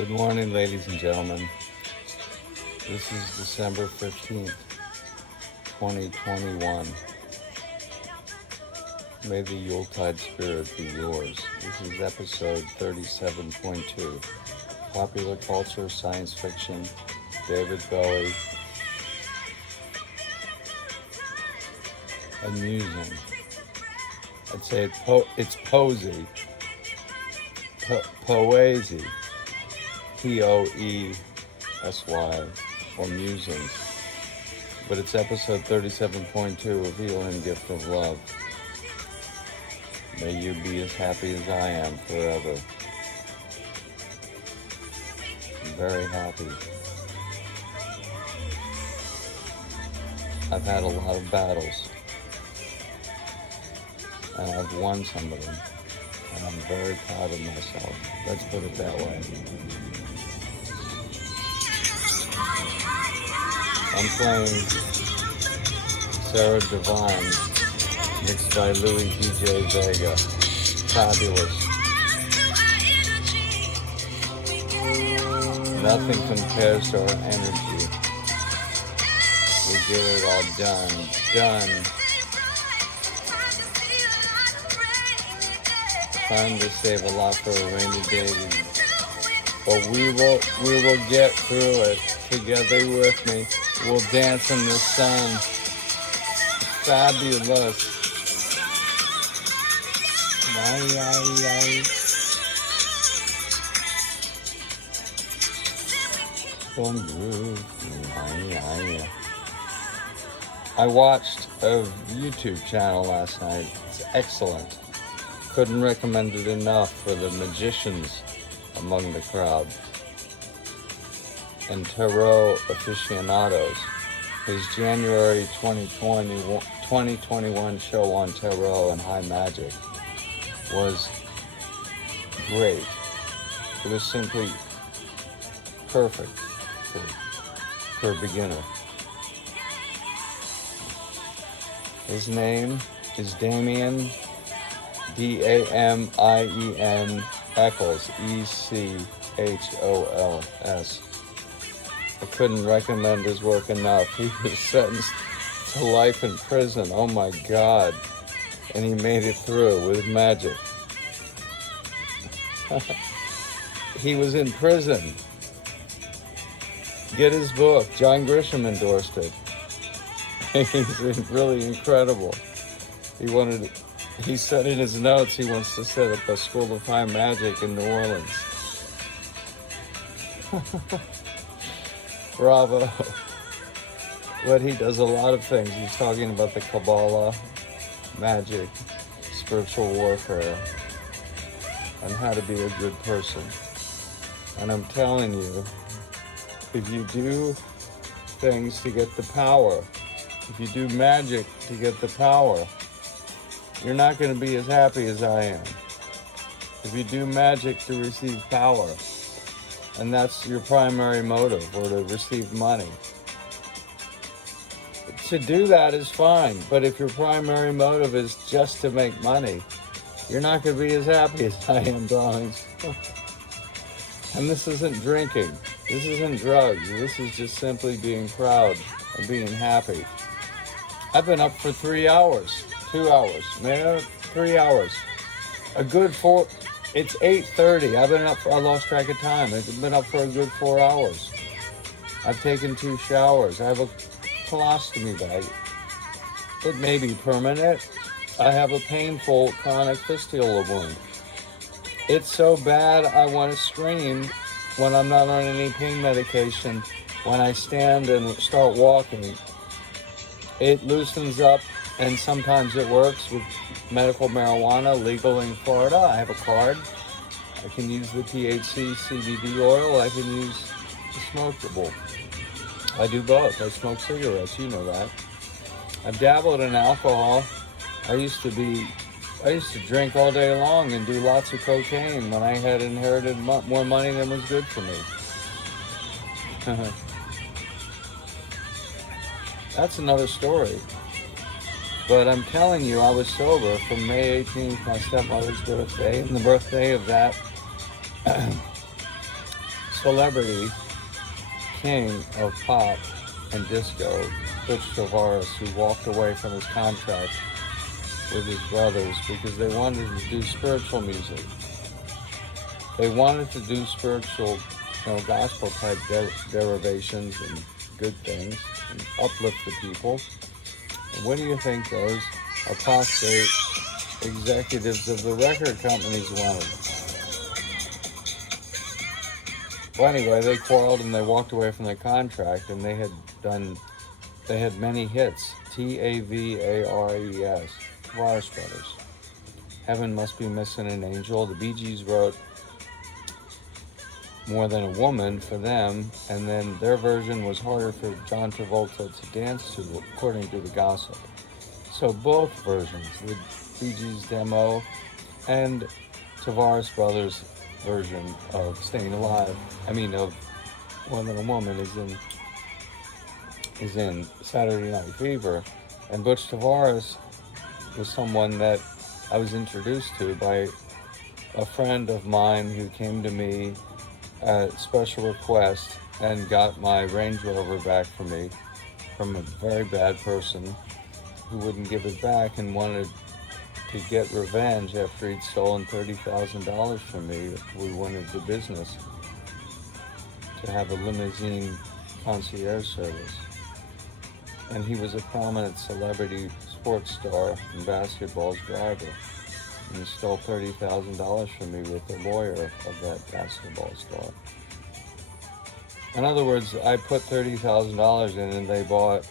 Good morning, ladies and gentlemen. This is December 15th, 2021. May the Yuletide spirit be yours. This is episode 37.2. Popular culture, science fiction, David Bowie, amusing. I'd say it's poesy. Poesy. Poesy, or musings. But it's episode 37.2 of Healing Gift of Love. May you be as happy as I am forever. I'm very happy. I've had a lot of battles, and I've won some of them, and I'm very proud of myself. Let's put it that way. I'm playing Sarah Divine, mixed by Louis DJ Vega. Fabulous. Nothing compares to our energy. We get it all done. Time to save a lot for a rainy day. But we will get through it. Together with me, we'll dance in the sun. Fabulous. I watched a YouTube channel last night. It's excellent. Couldn't recommend it enough for the magicians among the crowd and tarot aficionados. His January 2021 show on tarot and high magic was great. It was simply perfect for a beginner. His name is Damien, Damien Eccles, Echols. I couldn't recommend his work enough. He was sentenced to life in prison. Oh my God. And he made it through with magic. He was in prison. Get his book. John Grisham endorsed it. He's really incredible. He said in his notes he wants to set up a school of high magic in New Orleans. Bravo. But he does a lot of things. He's talking about the Kabbalah, magic, spiritual warfare, and how to be a good person. And I'm telling you, if you do things to get the power, if you do magic to get the power, you're not going to be as happy as I am. If you do magic to receive power, and that's your primary motive, or to receive money, to do that is fine. But if your primary motive is just to make money, you're not going to be as happy as I am, darlings. And this isn't drinking. This isn't drugs. This is just simply being proud and being happy. I've been up for 3 hours, 2 hours, man, 3 hours. A good 4. It's 8:30. I've been up I lost track of time. I've been up for a good 4 hours. I've taken 2 showers. I have a colostomy bag. It may be permanent. I have a painful chronic fistula wound. It's so bad I want to scream when I'm not on any pain medication. When I stand and start walking, it loosens up, and sometimes it works with medical marijuana, legal in Florida. I have a card. I can use the THC CBD oil. I can use the smokable. I do both. I smoke cigarettes, you know that. I've dabbled in alcohol. I used to drink all day long and do lots of cocaine when I had inherited more money than was good for me. That's another story. But I'm telling you, I was sober from May 18th, my stepmother's birthday, and the birthday of that celebrity king of pop and disco, Butch Tavares, who walked away from his contract with his brothers because they wanted to do spiritual music. They wanted to do spiritual, gospel type derivations and good things and uplift the people. And what do you think those apostate executives of the record companies wanted? Well, anyway, they quarreled and they walked away from their contract, and they had many hits. Tavares, Tavares Brothers. Heaven Must Be Missing an Angel. The Bee Gees wrote More Than a Woman for them, and then their version was harder for John Travolta to dance to, according to the gossip. So both versions, the Bee Gees demo and Tavares Brothers version of Staying Alive, of More Than a Woman is in Saturday Night Fever. And Butch Tavares was someone that I was introduced to by a friend of mine who came to me at special request and got my Range Rover back for me from a very bad person who wouldn't give it back and wanted to get revenge after he'd stolen $30,000 from me. We went into business to have a limousine concierge service. And he was a prominent celebrity sports star and basketball driver. And he stole $30,000 from me with the lawyer of that basketball star. In other words, I put $30,000 in and they bought,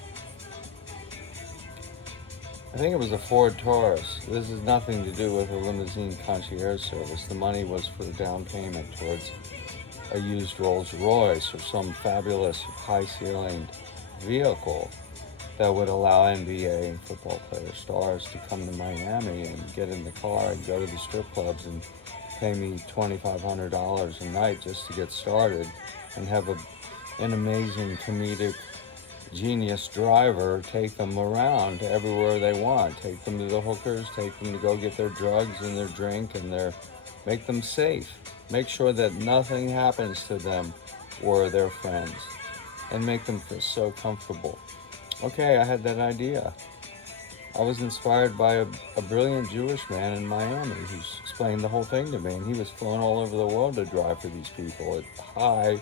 I think it was a Ford Taurus. This has nothing to do with a limousine concierge service. The money was for the down payment towards a used Rolls Royce or some fabulous high-ceilinged vehicle that would allow NBA and football player stars to come to Miami and get in the car and go to the strip clubs and pay me $2,500 a night just to get started and have an amazing comedic genius driver take them around everywhere they want. Take them to the hookers, take them to go get their drugs and their drink and make them safe. Make sure that nothing happens to them or their friends and make them feel so comfortable. Okay, I had that idea. I was inspired by a brilliant Jewish man in Miami who explained the whole thing to me, and he was flown all over the world to drive for these people at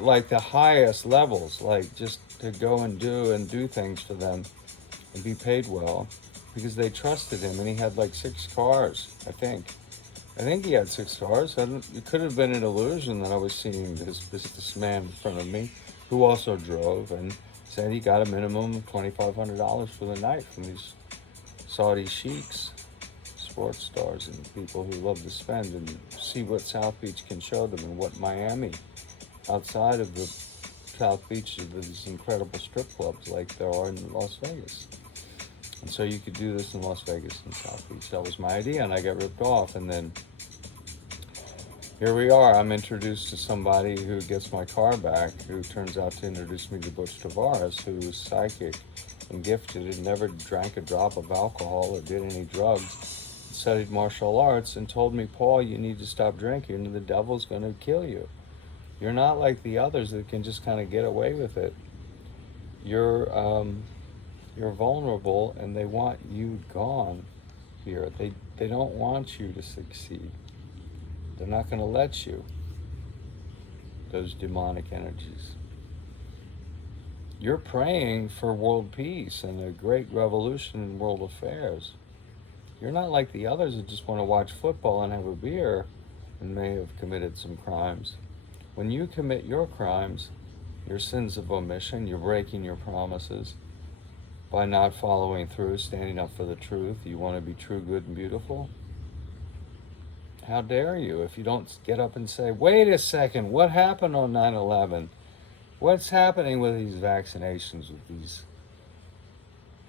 like the highest levels, like just to go and do things for them and be paid well because they trusted him. And he had like 6 cars, I think he had 6 cars. It could have been an illusion that I was seeing this man in front of me who also drove and said he got a minimum of $2,500 for the night from these Saudi sheiks, sports stars, and people who love to spend and see what South Beach can show them and what Miami, outside of the South Beach, of these incredible strip clubs like there are in Las Vegas. And so you could do this in Las Vegas and South Beach. That was my idea, and I got ripped off. And then here we are. I'm introduced to somebody who gets my car back, who turns out to introduce me to Butch Tavares, who is psychic and gifted and never drank a drop of alcohol or did any drugs, studied martial arts, and told me, Paul, you need to stop drinking. The devil's going to kill you. You're not like the others that can just kind of get away with it. You're vulnerable, and they want you gone here. They don't want you to succeed. They're not going to let you. Those demonic energies. You're praying for world peace and a great revolution in world affairs. You're not like the others that just want to watch football and have a beer and may have committed some crimes. When you commit your crimes, your sins of omission, you're breaking your promises by not following through, standing up for the truth. You want to be true, good, and beautiful. How dare you if you don't get up and say, wait a second, what happened on 9/11? What's happening with these vaccinations, with these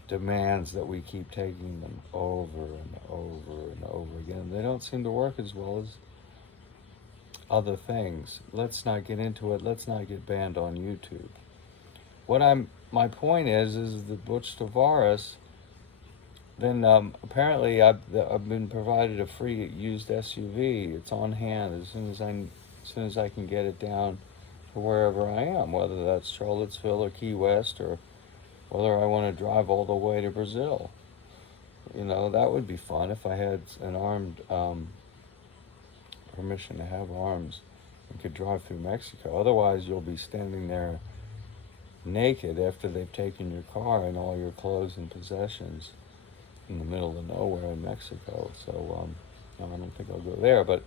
demands that we keep taking them over and over and over again? They don't seem to work as well as other things. Let's not get into it. Let's not get banned on YouTube. My point is that Butch Tavares then apparently I've been provided a free used SUV. It's on hand as soon as I can get it down to wherever I am, whether that's Charlottesville or Key West, or whether I want to drive all the way to Brazil. You know, that would be fun if I had an armed permission to have arms and could drive through Mexico. Otherwise, you'll be standing there naked after they've taken your car and all your clothes and possessions in the middle of nowhere in Mexico. So no, I don't think I'll go there. But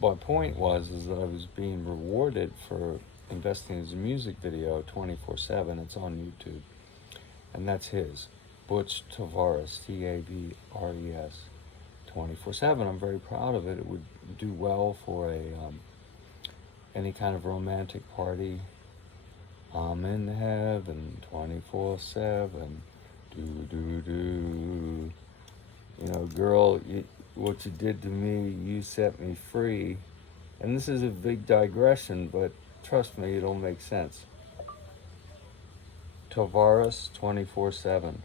my point is that I was being rewarded for investing in his music video 24/7. It's on YouTube, and that's his, Butch Tavares, Tavares, 24/7. I'm very proud of it. It would do well for any kind of romantic party. I'm in heaven 24/7. Do. You know, girl, what you did to me, you set me free. And this is a big digression, but trust me, it'll make sense. Tavares 24/7.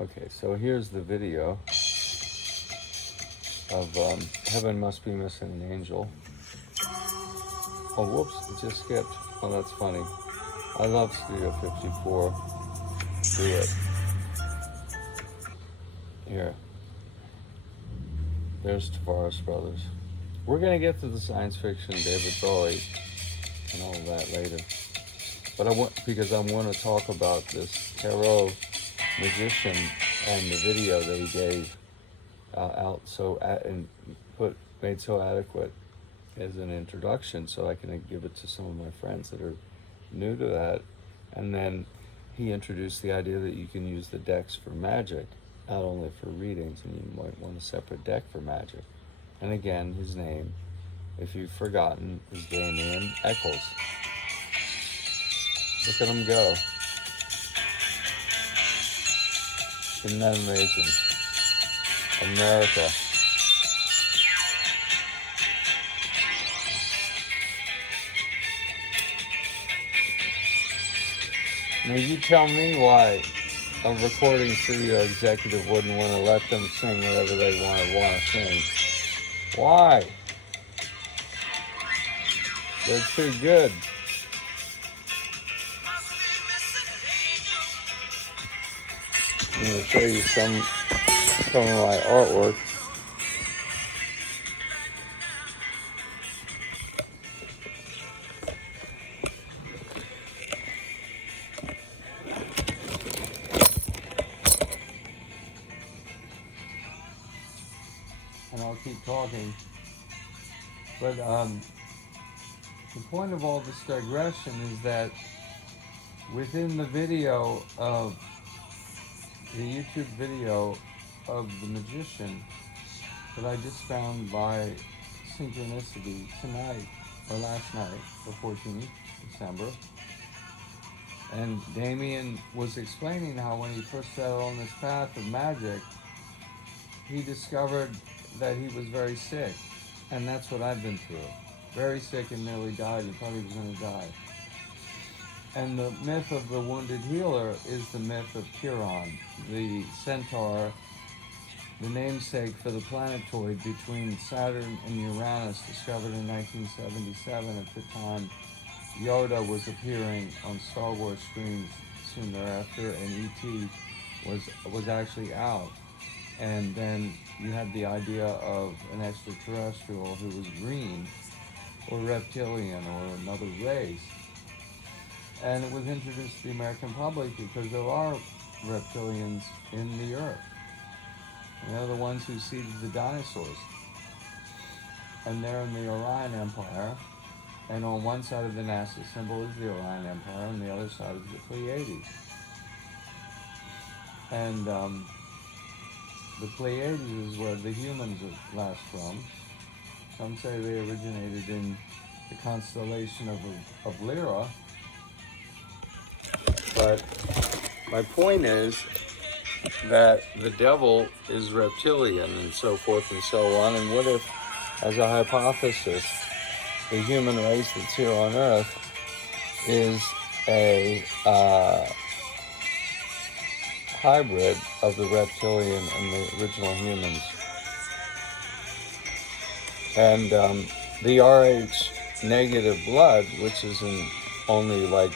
Okay, so here's the video of Heaven Must Be Missing an Angel. Oh, whoops, it just skipped. Oh, that's funny. I love Studio 54. Do it. Here. There's Tavares Brothers. We're going to get to the science fiction, David Bowie, and all of that later. But because I want to talk about this tarot magician and the video that he gave out made so adequate as an introduction, so I can give it to some of my friends that are new to that. And then he introduced the idea that you can use the decks for magic, not only for readings, and you might want a separate deck for magic. And again, his name, if you've forgotten, is Damien Eccles. Look at him go. Isn't that amazing? America. Now you tell me why a recording studio executive wouldn't want to let them sing whatever they want to sing. Why? They're too good. I'm going to show you some of my artwork. And I'll keep talking. But the point of all this digression is that within the video of the YouTube video of the magician that I just found by synchronicity tonight, or last night, the 14th December, and Damien was explaining how when he first set on this path of magic, he discovered that he was very sick, and that's what I've been through. Very sick and nearly died, and thought he was going to die. And the myth of the wounded healer is the myth of Chiron, the centaur, the namesake for the planetoid between Saturn and Uranus, discovered in 1977 at the time Yoda was appearing on Star Wars screens soon thereafter, and E.T. was actually out. And then you had the idea of an extraterrestrial who was green, or reptilian, or another race. And it was introduced to the American public because there are reptilians in the earth. And they're the ones who seeded the dinosaurs. And they're in the Orion Empire. And on one side of the NASA symbol is the Orion Empire, and the other side is the Pleiades. And the Pleiades is where the humans are last from. Some say they originated in the constellation of Lyra. But my point is that the devil is reptilian and so forth and so on. And what if, as a hypothesis, the human race that's here on Earth is a hybrid of the reptilian and the original humans. And the RH negative blood, which is in only like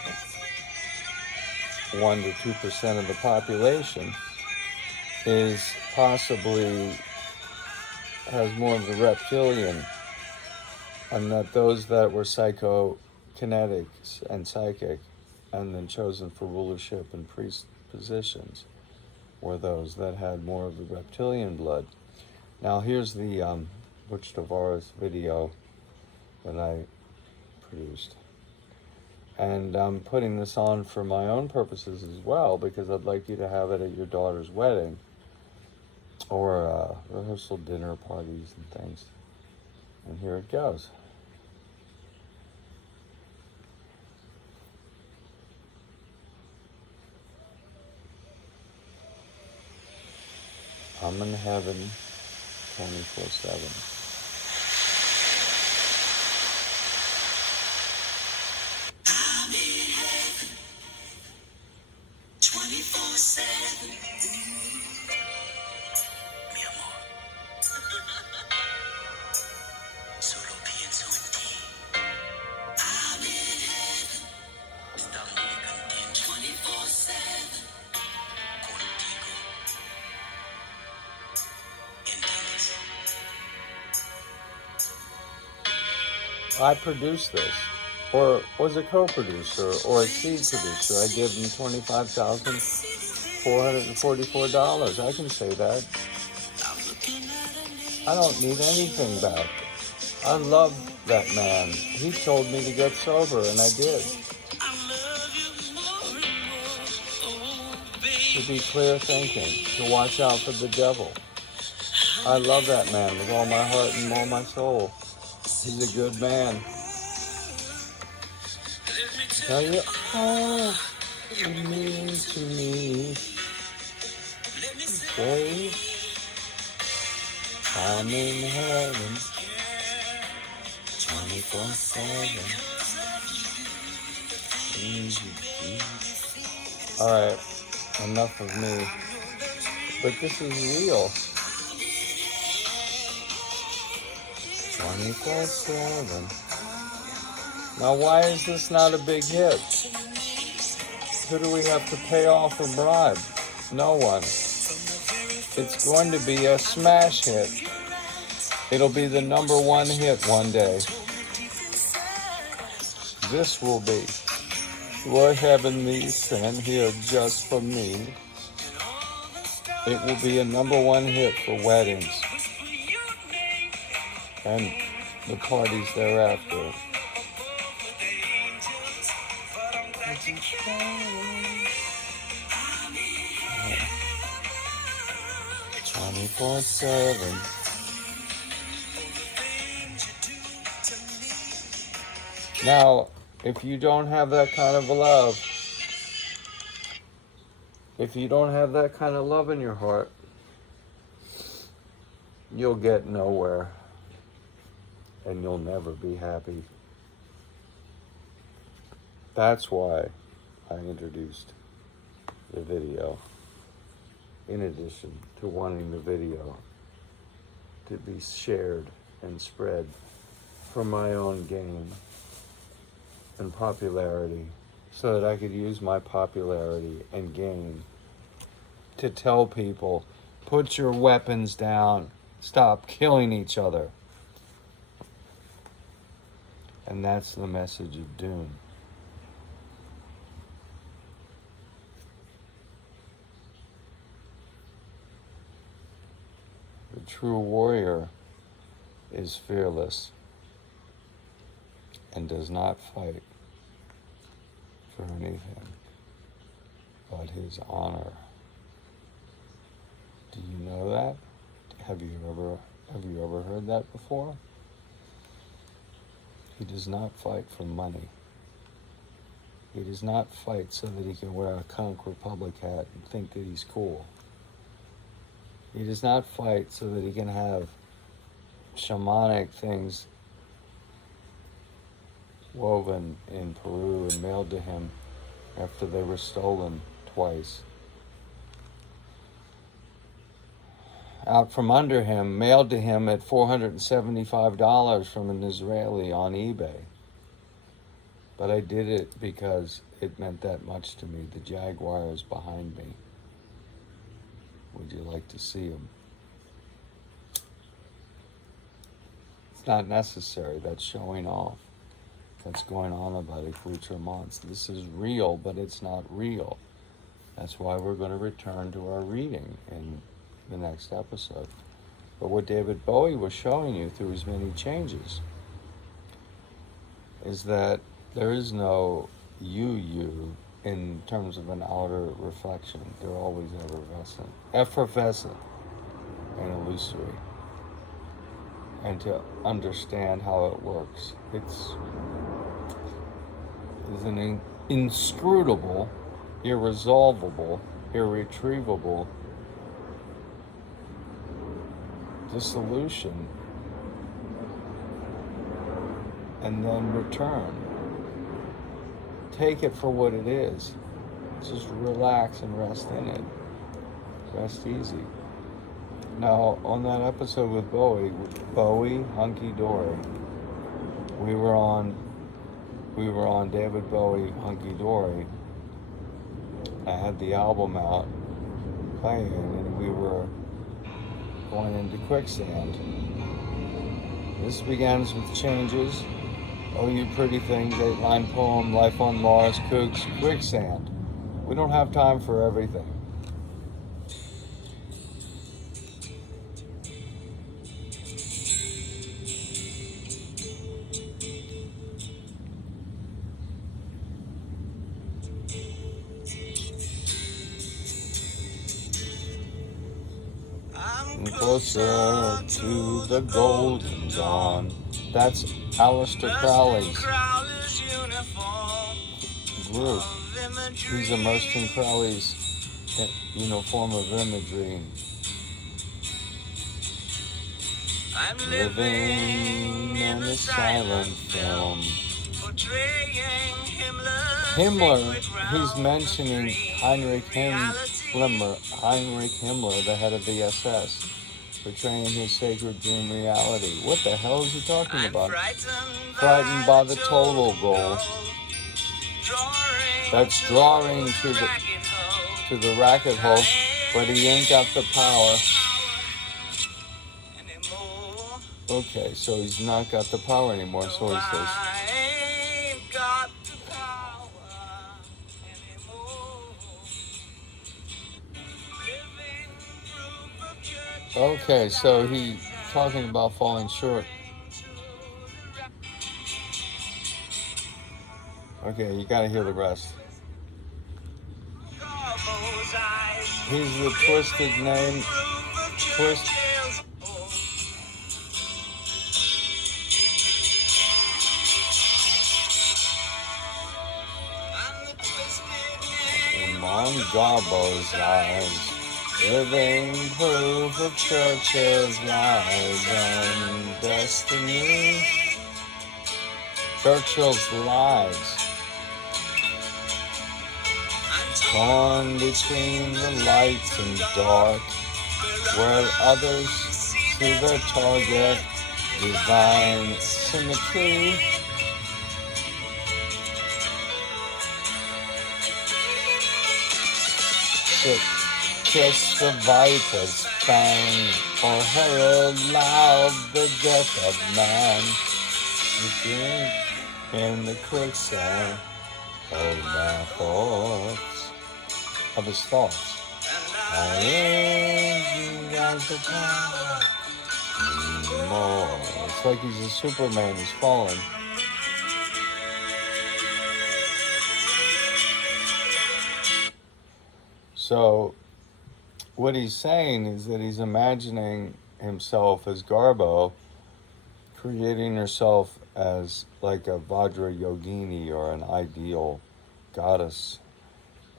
1 to 2% of the population, is possibly has more of the reptilian, and that those that were psychokinetics and psychic and then chosen for rulership and priest positions were those that had more of the reptilian blood. Now here's the Butch Tavares video that I produced. And I'm putting this on for my own purposes as well, because I'd like you to have it at your daughter's wedding or rehearsal dinner parties and things. And here it goes. I'm in heaven 24/7. I'm in heaven 24/7. Mi amor. Solo pienso en ti. I'm in heaven. Está muy contento 24/7. Contigo. ¿Entiendes? I produced this, or was a co-producer, or a seed producer. I gave them $25,444. I can say that. I don't need anything back. I love that man. He told me to get sober, and I did. To be clear thinking, to watch out for the devil. I love that man with all my heart and all my soul. He's a good man. Tell you all you mean to me. Okay. I'm in heaven 24/7. Alright, enough of me. But this is real. 24/7. Now, why is this not a big hit? Who do we have to pay off or bribe? No one. It's going to be a smash hit. It'll be the #1 hit one day. This will be. Lord Heavenly sent here just for me. It will be a #1 hit for weddings and the parties thereafter. 24/7. Now, if you don't have that kind of love, if you don't have that kind of love in your heart, you'll get nowhere, and you'll never be happy. That's why I introduced the video, in addition to wanting the video to be shared and spread for my own gain and popularity, so that I could use my popularity and gain to tell people, put your weapons down, stop killing each other. And that's the message of doom. The true warrior is fearless and does not fight for anything but his honor. Do you know that? Have you ever heard that before? He does not fight for money. He does not fight so that he can wear a Conk Republic hat and think that he's cool. He does not fight so that he can have shamanic things woven in Peru and mailed to him after they were stolen twice. out from under him, mailed to him at $475 from an Israeli on eBay. But I did it because it meant that much to me. The Jaguar is behind me. Would you like to see him? It's not necessary. That's showing off. That's going on about accoutrements. This is real, but it's not real. That's why we're going to return to our reading in the next episode. But what David Bowie was showing you through his many changes is that there is no you in terms of an outer reflection. They're always effervescent and illusory. And to understand how it works, it's an inscrutable, irresolvable, irretrievable dissolution, and then return. Take it for what it is. Just relax and rest in it. Rest easy. Now, on that episode with Bowie, Hunky Dory, we were on David Bowie, Hunky Dory. I had the album out playing, and we were going into quicksand. This begins with changes. Oh, you pretty thing, 8-line poem, Life on Mars, Kooks, quicksand. We don't have time for everything. Closer to the golden dawn. That's Aleister Crowley's group. He's immersed in Crowley's form of imagery. I'm living in a silent film. Himmler, he's mentioning Heinrich Himmler, the head of the SS, portraying his sacred dream reality. What the hell is he talking about? Frightened by the total goal. That's drawing to the racket hole, but he ain't got the power. Okay, so he's not got the power anymore, so he says. Okay, so he's talking about falling short. Okay, you gotta hear the rest. He's the twisted name. Among Garbo's eyes. Living proof of Churchill's lies and destiny. Churchill's lies. Torn between the lights and dark, where others see their target, divine symmetry. Kiss the viper's fang, or herald loud the death of man. In the quicksand of my thoughts, of his thoughts. I ain't got the power anymore. It's like he's a Superman, he's falling. So, what he's saying is that he's imagining himself as Garbo, creating herself as like a Vajra Yogini or an ideal goddess.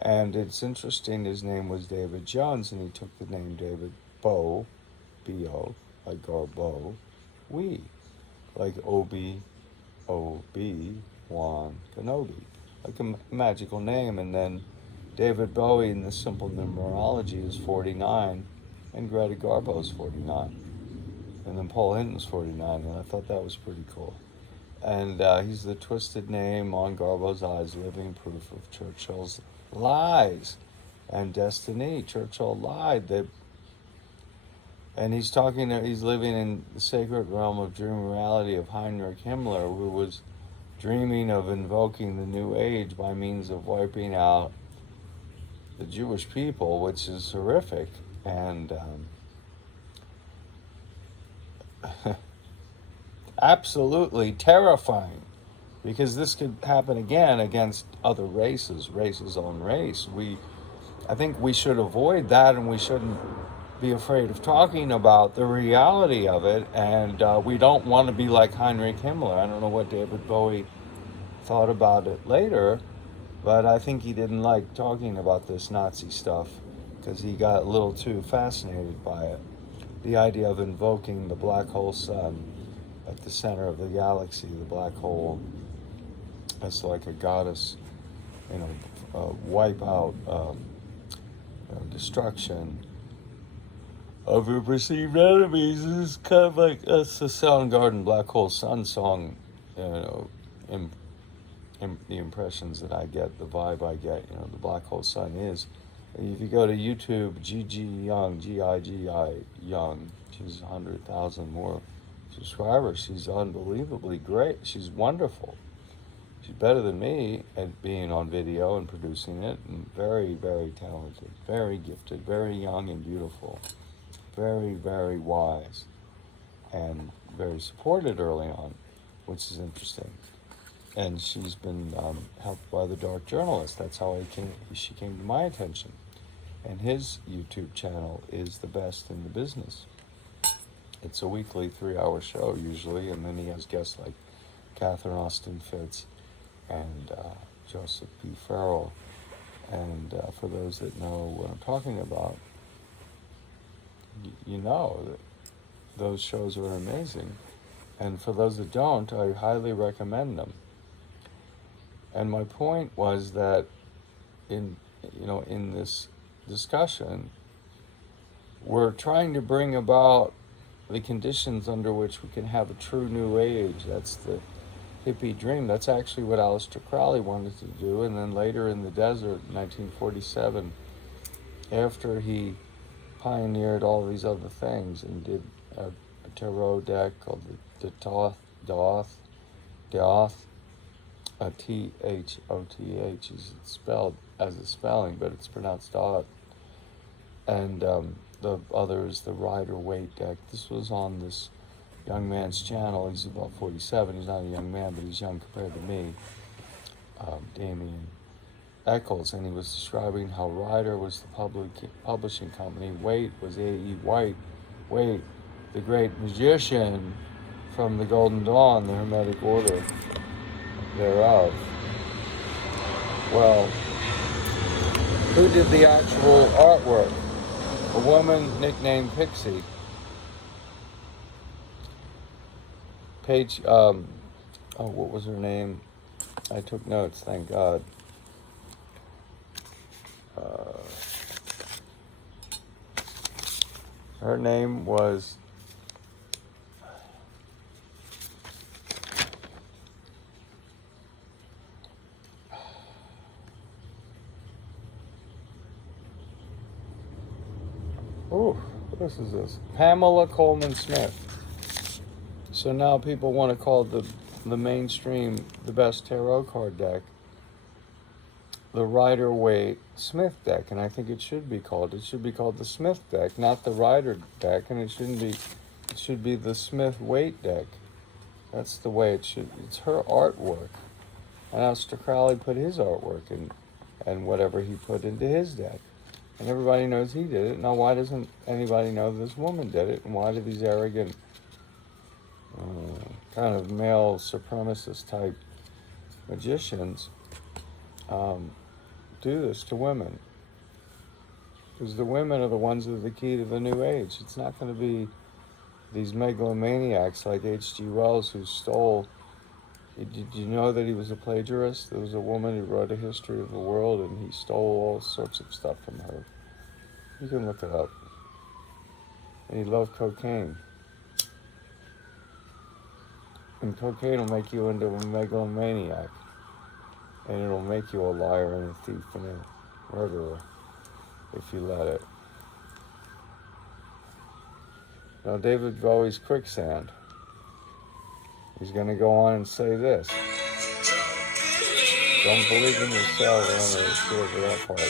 And it's interesting, his name was David Jones, and he took the name David Bowie, B-O, like Garbo, like Obi-Wan Kenobi, like a magical name. And then David Bowie in the simple numerology is 49, and Greta Garbo's 49. And then Paul Hinton's 49, and I thought that was pretty cool. And he's the twisted name on Garbo's eyes, living proof of Churchill's lies and destiny. Churchill lied. And he's living in the sacred realm of dream reality of Heinrich Himmler, who was dreaming of invoking the New Age by means of wiping out the Jewish people, which is horrific. And absolutely terrifying, because this could happen again against other races on race. I think we should avoid that, and we shouldn't be afraid of talking about the reality of it. And we don't want to be like Heinrich Himmler. I don't know what David Bowie thought about it later, but I think he didn't like talking about this Nazi stuff because he got a little too fascinated by it. The idea of invoking the black hole sun at the center of the galaxy, the black hole, as like a goddess, wipe out, destruction of your perceived enemies. This is kind of like, that's the Soundgarden Black Hole Sun song, the impressions that I get, the vibe I get, the black hole sun is. If you go to YouTube, Gigi Young, Gigi Young, she's 100,000 more subscribers. She's unbelievably great. She's wonderful. She's better than me at being on video and producing it, and very, very talented, very gifted, very young and beautiful, very, very wise, and very supported early on, which is interesting. And she's been helped by the Dark Journalist. That's how she came to my attention. And his YouTube channel is the best in the business. It's a weekly 3-hour show usually, and then he has guests like Catherine Austin Fitz and Joseph P. Farrell. And for those that know what I'm talking about, you know that those shows are amazing. And for those that don't, I highly recommend them. And my point was that in this discussion, we're trying to bring about the conditions under which we can have a true new age. That's the hippie dream. That's actually what Aleister Crowley wanted to do. And then later in the desert, in 1947, after he pioneered all these other things and did a tarot deck called the Thoth, Thoth is spelled as a spelling, but it's pronounced Thoth. And the other is the Rider-Waite deck. This was on this young man's channel. He's about 47. He's not a young man, but he's young compared to me, Damien Eccles. And he was describing how Rider was the publishing company. Waite was A.E. Waite, the great magician from the Golden Dawn, the Hermetic Order thereof. Well, who did the actual artwork? A woman nicknamed Pixie. What was her name? I took notes, thank God. Her name was what is this? Pamela Coleman Smith. So now people want to call the mainstream, the best tarot card deck, the Rider-Waite Smith deck, and I think it should be called the Smith deck, not the Rider deck, and it should be the Smith-Waite deck. That's the way it should. It's her artwork. And Aleister Crowley put his artwork in, and whatever he put into his deck. And everybody knows he did it. Now, why doesn't anybody know this woman did it? And why do these arrogant, kind of male supremacist type magicians do this to women? Because the women are the ones that are the key to the new age. It's not going to be these megalomaniacs like H.G. Wells who stole. Did you know that he was a plagiarist? There was a woman who wrote a history of the world, and he stole all sorts of stuff from her. You can look it up. and he loved cocaine. And cocaine will make you into a megalomaniac. And it'll make you a liar and a thief and a murderer if you let it. Now, David Bowie's Quicksand. He's going to go on and say this. Don't believe in yourself or under the shores of that part.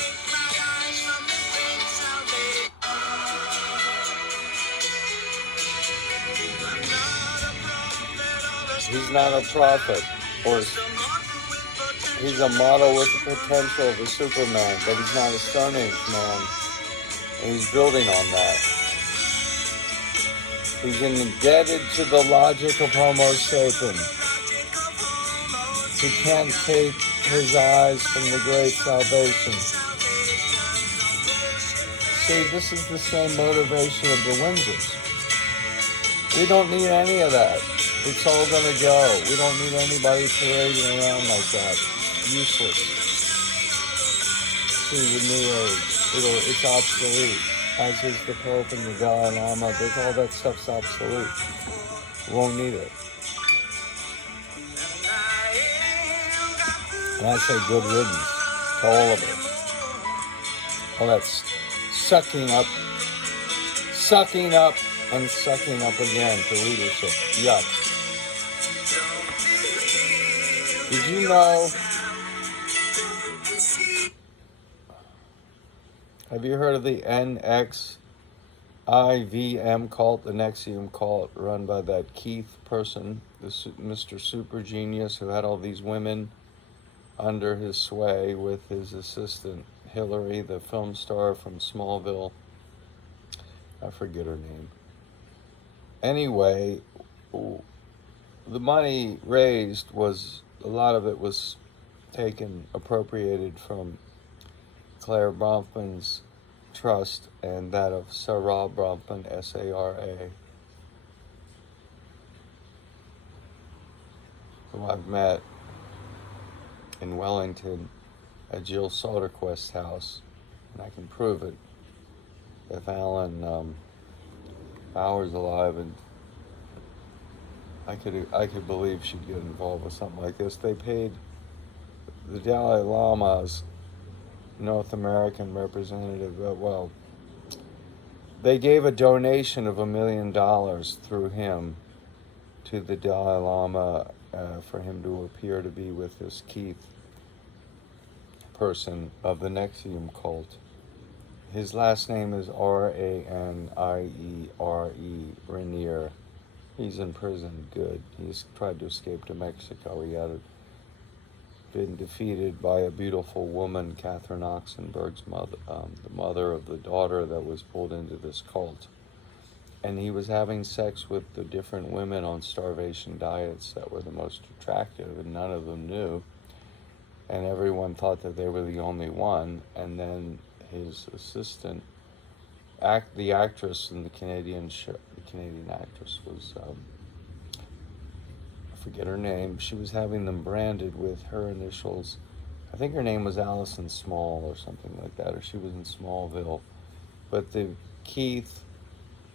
He's not a prophet, or he's a model with the potential of a Superman, but he's not a Stone Age man, and he's building on that. He's indebted to the logic of Homo sapiens. He can't take his eyes from the great salvation. See, this is the same motivation of the Windsors. We don't need any of that. It's all going to go. We don't need anybody parading around like that. Useless. See, the New Age. It's obsolete. As is the Pope and the Dalai Lama. All that stuff's obsolete. We won't need it. And I say good riddance to all of it. All that's sucking up, and sucking up again to leadership. Yuck. Did you know? Have you heard of the NXIVM cult, the Nexium cult, run by that Keith person, this Mr. Super Genius who had all these women under his sway with his assistant Hillary, the film star from Smallville? I forget her name. Anyway, the money raised was, a lot of it was appropriated from Claire Bronfman's trust and that of Sarah Bronfman, S-A-R-A, who I've met in Wellington at Jill Soderquist's house, and I can prove it. If Alan Bauer's alive, and I could believe she'd get involved with something like this. They paid the Dalai Lama's North American representative, they gave a donation of $1 million through him to the Dalai Lama for him to appear to be with this Keith person of the Nexium cult. His last name is R-A-N-I-E-R-E, Rainier. He's in prison, good. He's tried to escape to Mexico. He had been defeated by a beautiful woman, Catherine Oxenberg's mother, the mother of the daughter that was pulled into this cult. And he was having sex with the different women on starvation diets that were the most attractive, and none of them knew. And everyone thought that they were the only one. And then his assistant, the actress in the Canadian show, the Canadian actress was, I forget her name. She was having them branded with her initials. I think her name was Allison Small or something like that, or she was in Smallville. But the Keith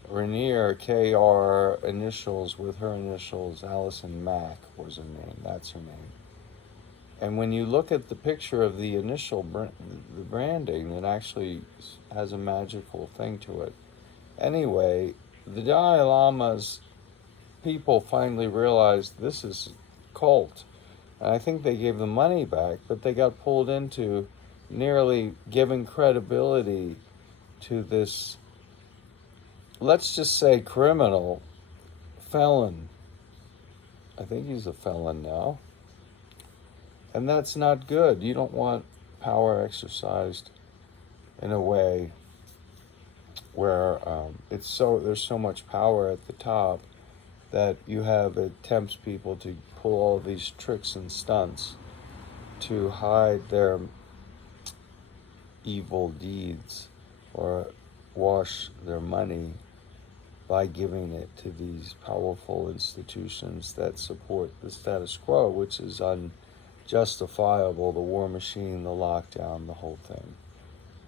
Rainier, K-R initials with her initials, Allison Mack was her name. That's her name. And when you look at the picture of the initial the branding, it actually has a magical thing to it. Anyway, the Dalai Lama's people finally realized this is cult. And I think they gave the money back, but they got pulled into nearly giving credibility to this, let's just say, criminal, felon. I think he's a felon now. And that's not good. You don't want power exercised in a way where there's so much power at the top that it tempts people to pull all these tricks and stunts to hide their evil deeds or wash their money by giving it to these powerful institutions that support the status quo, which is unjustifiable. The war machine, the lockdown, the whole thing,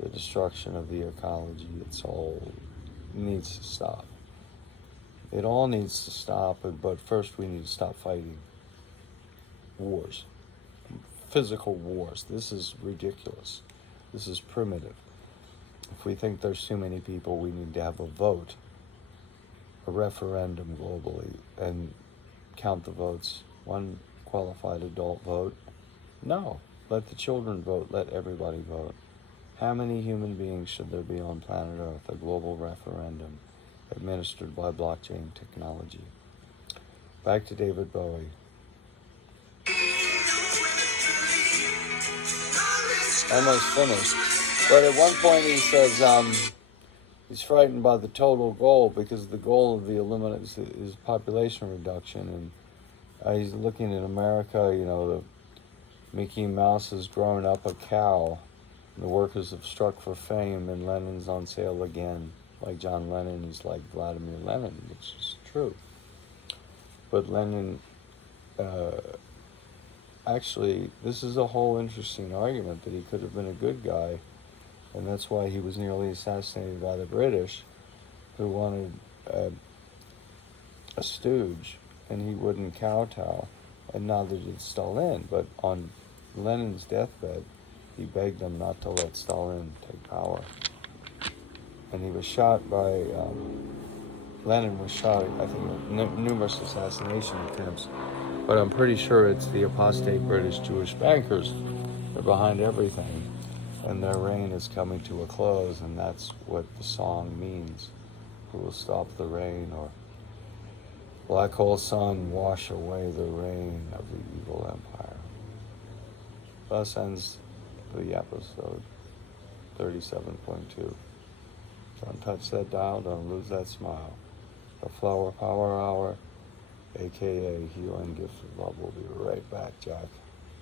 the destruction of the ecology, it needs to stop. It all needs to stop, but first we need to stop fighting wars, physical wars. This is ridiculous. This is primitive. If we think there's too many people, we need to have a vote, a referendum globally, and count the votes. One qualified adult vote. No, let the children vote, let everybody vote. How many human beings should there be on planet Earth? A global referendum administered by blockchain technology. Back to David Bowie. Almost finished. But at one point he says he's frightened by the total goal, because the goal of the elimination is population reduction. And he's looking at America, you know, the Mickey Mouse has grown up a cow. The workers have struck for fame, and Lenin's on sale again. Like John Lennon is like Vladimir Lenin, which is true. But Lenin, actually, this is a whole interesting argument that he could have been a good guy, and that's why he was nearly assassinated by the British, who wanted a stooge, and he wouldn't kowtow, and neither did Stalin. But on Lenin's deathbed, he begged them not to let Stalin take power. And he was shot by, Lenin was shot, I think, numerous assassination attempts. But I'm pretty sure it's the apostate British Jewish bankers. They're behind everything. And their reign is coming to a close, and that's what the song means. Who will stop the rain? Or black hole sun, wash away the rain of the evil empire. Thus ends the episode 37.2. Don't touch that dial, don't lose that smile. The Flower Power Hour, aka Healing Gift of Love, will be right back, Jack.